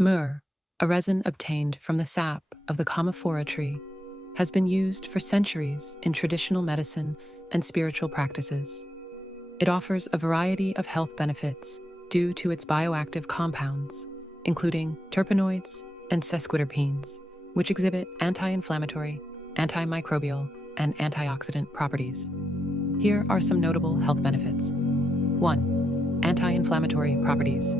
Myrrh, a resin obtained from the sap of the Commiphora tree, has been used for centuries in traditional medicine and spiritual practices. It offers a variety of health benefits due to its bioactive compounds, including terpenoids and sesquiterpenes, which exhibit anti-inflammatory, antimicrobial, and antioxidant properties. Here are some notable health benefits. 1. Anti-inflammatory properties.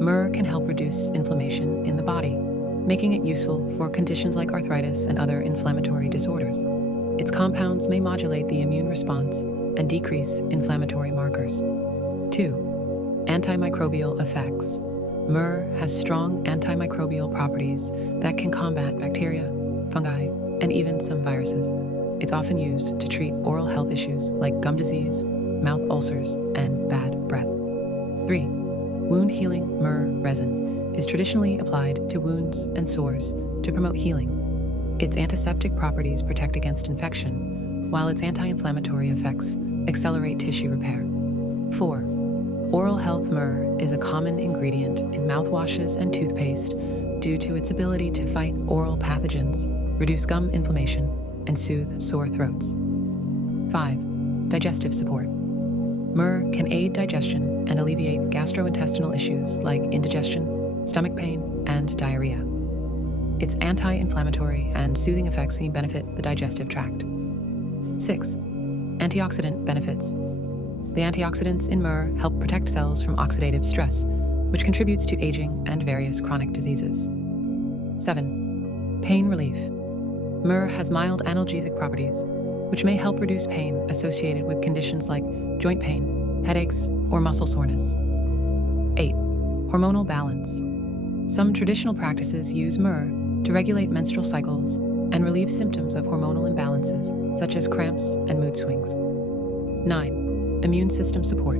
Myrrh can help reduce inflammation in the body, making it useful for conditions like arthritis and other inflammatory disorders. Its compounds may modulate the immune response and decrease inflammatory markers. 2. Antimicrobial effects. Myrrh has strong antimicrobial properties that can combat bacteria, fungi, and even some viruses. It's often used to treat oral health issues like gum disease, mouth ulcers, and bad breath. 3. Wound healing myrrh resin is traditionally applied to wounds and sores to promote healing. Its antiseptic properties protect against infection, while its anti-inflammatory effects accelerate tissue repair. 4. Oral health myrrh is a common ingredient in mouthwashes and toothpaste due to its ability to fight oral pathogens, reduce gum inflammation, and soothe sore throats. 5. Digestive support. Myrrh can aid digestion and alleviate gastrointestinal issues like indigestion, stomach pain, and diarrhea. Its anti-inflammatory and soothing effects benefit the digestive tract. 6. Antioxidant benefits. The antioxidants in myrrh help protect cells from oxidative stress, which contributes to aging and various chronic diseases. 7. Pain relief. Myrrh has mild analgesic properties, which may help reduce pain associated with conditions like joint pain, headaches, or muscle soreness. 8. Hormonal balance. Some traditional practices use myrrh to regulate menstrual cycles and relieve symptoms of hormonal imbalances, such as cramps and mood swings. 9. Immune system support.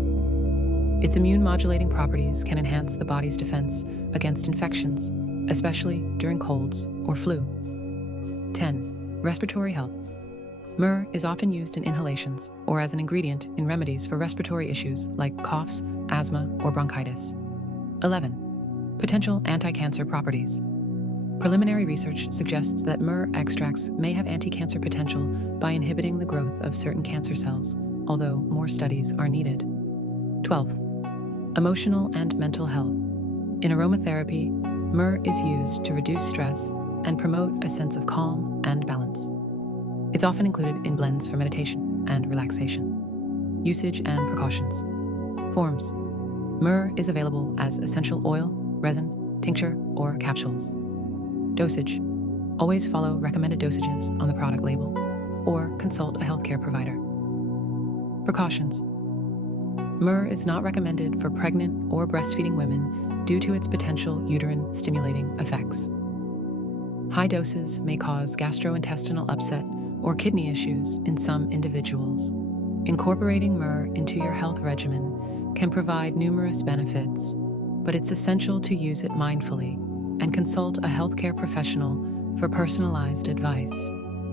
Its immune-modulating properties can enhance the body's defense against infections, especially during colds or flu. 10. Respiratory health. Myrrh is often used in inhalations or as an ingredient in remedies for respiratory issues like coughs, asthma, or bronchitis. 11. Potential anti-cancer properties. Preliminary research suggests that myrrh extracts may have anti-cancer potential by inhibiting the growth of certain cancer cells, although more studies are needed. 12. Emotional and mental health. In aromatherapy, myrrh is used to reduce stress and promote a sense of calm and balance. It's often included in blends for meditation and relaxation. Usage and precautions. Forms. Myrrh is available as essential oil, resin, tincture, or capsules. Dosage. Always follow recommended dosages on the product label, or consult a healthcare provider. Precautions. Myrrh is not recommended for pregnant or breastfeeding women due to its potential uterine stimulating effects. High doses may cause gastrointestinal upset or kidney issues in some individuals. Incorporating myrrh into your health regimen can provide numerous benefits, but it's essential to use it mindfully and consult a healthcare professional for personalized advice.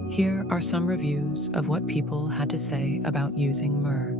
Here are some reviews of what people had to say about using myrrh.